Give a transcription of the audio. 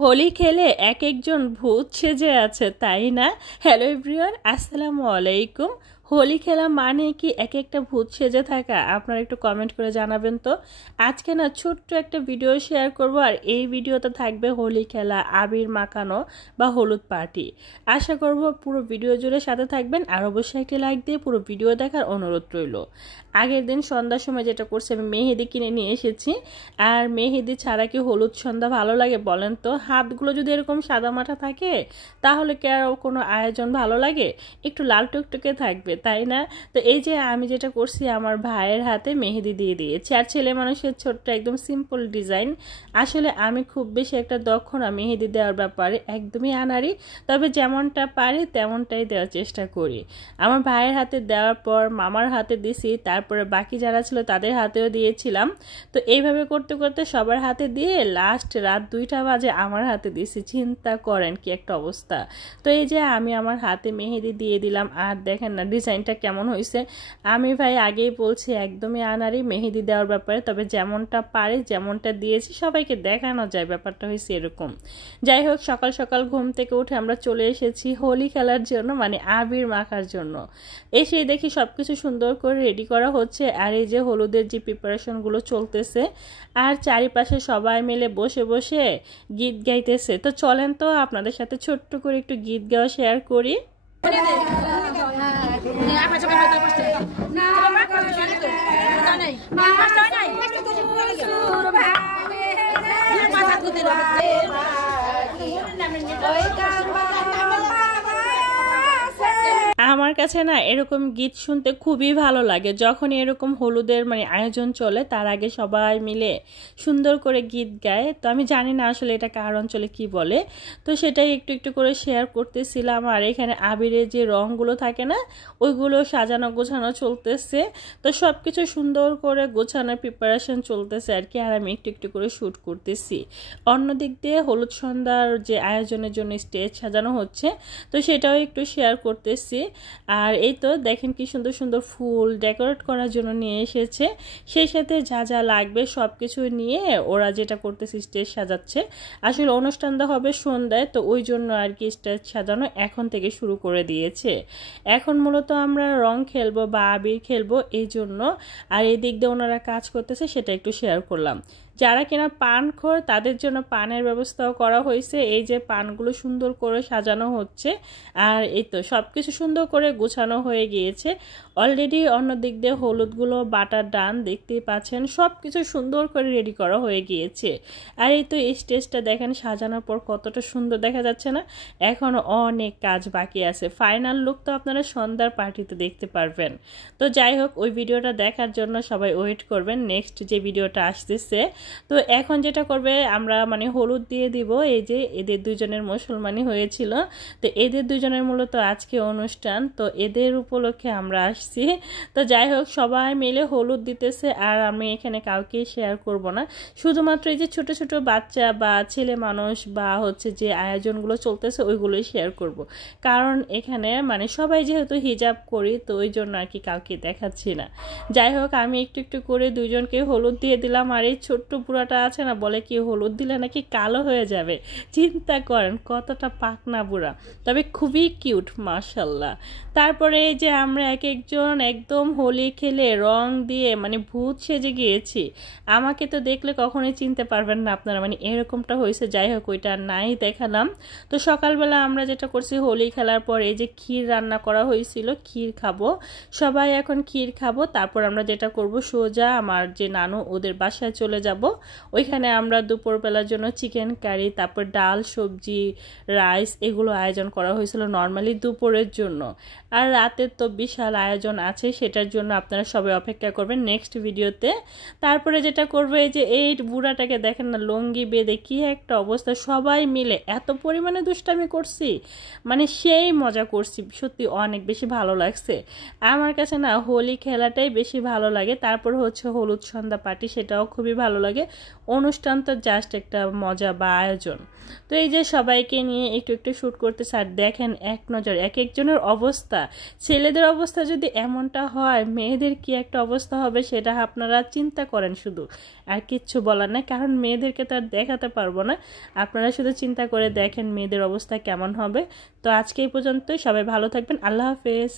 হোলি খেলে এক একজন ভূত সেজে আছে, তাই না? হ্যালো এভরিওয়ান, আসসালামু আলাইকুম। হোলি খেলা মানে কি এক একটা ভূত সেজে থাকা? আপনারা একটু কমেন্ট করে জানাবেন তো। আজকে না ছোট্ট একটা ভিডিও শেয়ার করব, আর এই ভিডিওতে থাকবে হোলি খেলা, আবির মাখানো বা হলুদ পার্টি। আশা করব পুরো ভিডিও জুড়ে সাথে থাকবেন, আর অবশ্যই একটি লাইক দিয়ে পুরো ভিডিও দেখার অনুরোধ রইল। আগের দিন সন্ধ্যার সময় যেটা করছি, আমি মেহেদি কিনে নিয়ে এসেছি। আর মেহেদি ছাড়া কি হলুদ সন্ধ্যা ভালো লাগে বলেন তো? হাতগুলো যদি এরকম সাদামাটা থাকে তাহলে কি আর কোনো আয়োজন ভালো লাগে? একটু লাল টুকটুকে থাকবে, তাই না? তো এই যে আমি যেটা করছি, আমার ভাইয়ের হাতে মেহেদি দিয়ে দিয়েছি। আর ছেলে মানুষের ছোট্ট একদম সিম্পল ডিজাইন। আসলে আমি খুব বেশি একটা দক্ষ না মেহেদি দেওয়ার ব্যাপারে, একদমই আনাড়ি। তবে যেমনটা পারি তেমনটাই দেওয়ার চেষ্টা করি। আমার ভাইয়ের হাতে দেওয়ার পর মামার হাতে দিছি, তারপরে বাকি যারা ছিল তাদের হাতেও দিয়েছিলাম। তো এইভাবে করতে করতে সবার হাতে দিয়ে লাস্ট রাত 2টা বাজে আমার হাতে দিয়েছি। চিন্তা করেন কি একটা অবস্থা। তো এই যে আমি আমার হাতে মেহেদি দিয়ে দিলাম, আর দেখেন না ডিজাইনটা কেমন হয়েছে। আমি ভাই আগেই বলছি একদমই আনারি মেহেদি দেওয়ার ব্যাপারে, তবে যেমনটা পারে যেমনটা দিয়েছি সবাইকে দেখানো যায়, ব্যাপারটা হয়েছে এরকম। যাই হোক, সকাল সকাল ঘুম থেকে উঠে আমরা চলে এসেছি হোলি খেলার জন্য, মানে আবির মাখার জন্য। এসে দেখি সবকিছু সুন্দর করে রেডি করা হচ্ছে, আর এই যে হলুদের যে প্রিপারেশনগুলো চলতেছে, আর চারিপাশে সবাই মিলে বসে বসে গীত গাইতেছে। তো চলেন তো আপনাদের সাথে ছোট্ট করে একটু গীত গাওয়া শেয়ার করি। আমার কাছে না এরকম গীত শুনতে খুবই ভালো লাগে। যখন এরকম হলুদের মানে আয়োজন চলে, তার আগে সবাই মিলে সুন্দর করে গীত গায়। তো আমি জানি না আসলে এটা কার অঞ্চলে কি বলে, তো সেটাই একটু একটু করে শেয়ার করতেছিলাম। আর এখানে আবিরের যে রঙগুলো থাকে না, ওইগুলো সাজানো গোছানো চলতেছে। তো সব কিছু সুন্দর করে গোছানোর প্রিপারেশন চলতেছে আর কি, আর আমি একটু একটু করে শ্যুট করতেছি। অন্যদিক দিয়ে হলুদ সন্ধ্যার যে আয়োজনের জন্য স্টেজ সাজানো হচ্ছে, তো সেটাও একটু শেয়ার করতেছি। আর এই তো দেখেন কি সুন্দর সুন্দর ফুল ডেকোরেট করার জন্য নিয়ে এসেছে। সেই সাথে যা যা লাগবে সব কিছু নিয়ে ওরা যেটা করতেছে স্টেজ সাজাচ্ছে। আসলে অনুষ্ঠানটা হবে সন্ধ্যায়, তো ওই জন্য আর কি স্টেজ সাজানো এখন থেকে শুরু করে দিয়েছে। এখন মূলত আমরা রং খেলবো বা আবির খেলবো এই জন্য। আর এই দিক দিয়ে ওনারা কাজ করতেছে, সেটা একটু শেয়ার করলাম। যারা কিনা পানখোর তাদের জন্য পানের ব্যবস্থাও করা হয়েছে। এই যে পানগুলো সুন্দর করে সাজানো হচ্ছে, আর এই তো সব কিছু সুন্দর করে গোছানো হয়ে গিয়েছে অলরেডি। অন্য দিক দিয়ে হলুদগুলো বাটার ডান দেখতেই পাচ্ছেন, সব কিছু সুন্দর করে রেডি করা হয়ে গিয়েছে। আর এই তো এই স্টেজটা দেখেন সাজানোর পর কতটা সুন্দর দেখা যাচ্ছে না? এখনও অনেক কাজ বাকি আছে। ফাইনাল লুক তো আপনারা সন্ধ্যার পার্টিতে দেখতে পারবেন। তো যাই হোক, ওই ভিডিওটা দেখার জন্য সবাই ওয়েট করবেন, নেক্সট যে ভিডিওটা আসতেছে। তো এখন যেটা করবে, আমরা মানে হলুদ দিয়ে দিব। এই যে এদের দুজনের মুসলমানি হয়েছিল, তো এদের দুজনের মূলত আজকে অনুষ্ঠান, তো এদের উপলক্ষে আমরা আসছি। তো যাই হোক, সবাই মিলে হলুদ দিতেছে, আর আমি এখানে কাউকে শেয়ার করব না। শুধুমাত্র এই যে ছোট ছোট বাচ্চা বা ছেলে মানুষ বা হচ্ছে যে আয়োজনগুলো চলতেছে ওইগুলোই শেয়ার করব। কারণ এখানে মানে সবাই যেহেতু হিজাব করি, তো ওই জন্য আর কি কাউকে দেখাচ্ছি না। যাই হোক, আমি একটু একটু করে দুজনকে হলুদ দিয়ে দিলাম। আর এই ছোট্ট বুড়াটা আছে না, বলে কি হলুদ দিলে নাকি কালো হয়ে যাবে। চিন্তা করেন কতটা পাকনা বুড়া, তবে খুবই কিউট মাশাল্লাহ। তারপরে এই যে আমরা এক একজন একদম হোলি খেলে রং দিয়ে মানে ভূত সেজে গিয়েছি। আমাকে তো দেখলে কখনোই চিনতে পারবেন না আপনারা, মানে এরকমটা হয়েছে। যাই হোক, ওইটা নাই দেখালাম। তো সকালবেলা আমরা যেটা করছি, হোলি খেলার পর এই যে ক্ষীর রান্না করা হয়েছিল, ক্ষীর খাবো সবাই, এখন ক্ষীর খাবো। তারপর আমরা যেটা করব, সোজা আমার যে নানু ওদের বাসায় চলে যাব। ওইখানে আমরা দুপুরবেলার জন্য চিকেন কারি, তারপর ডাল সবজি রাইস এগুলো আয়োজন করা হয়েছিল নর্মালি দুপুরের জন্য। আর রাতের তো বিশাল আয়োজন আছে, সেটার জন্য আপনারা সবাই অপেক্ষা করবেন নেক্সট ভিডিওতে। তারপরে যেটা করবো, এই যে এই বুড়াটাকে দেখেন না, লুঙ্গি বেঁধে কি একটা অবস্থা। সবাই মিলে এত পরিমাণে দুষ্টামি করছি, মানে সেই মজা করছি, সত্যি অনেক বেশি ভালো লাগছে। আমার কাছে না হোলি খেলাটাই বেশি ভালো লাগে। তারপর হচ্ছে হলুদ সন্ধ্যা পার্টি, সেটাও খুবই ভালো লাগে। লাগে অনুষ্ঠান তো জাস্ট একটা মজা বা আয়োজন। তো এই যে সবাইকে নিয়ে একটু একটু শ্যুট করতে স্যার দেখেন এক নজর এক একজনের অবস্থা, ছেলেদের অবস্থা যদি এমনটা হয় মেয়েদের কি একটা অবস্থা হবে সেটা আপনারা চিন্তা করেন শুধু, আর কিচ্ছু বলার নাই, কারণ মেয়েদেরকে তো আর দেখাতে পারবো না, আপনারা শুধু চিন্তা করে দেখেন মেয়েদের অবস্থা কেমন হবে। তো আজকে এই পর্যন্তই, সবাই ভালো থাকবেন, আল্লাহ হাফেজ।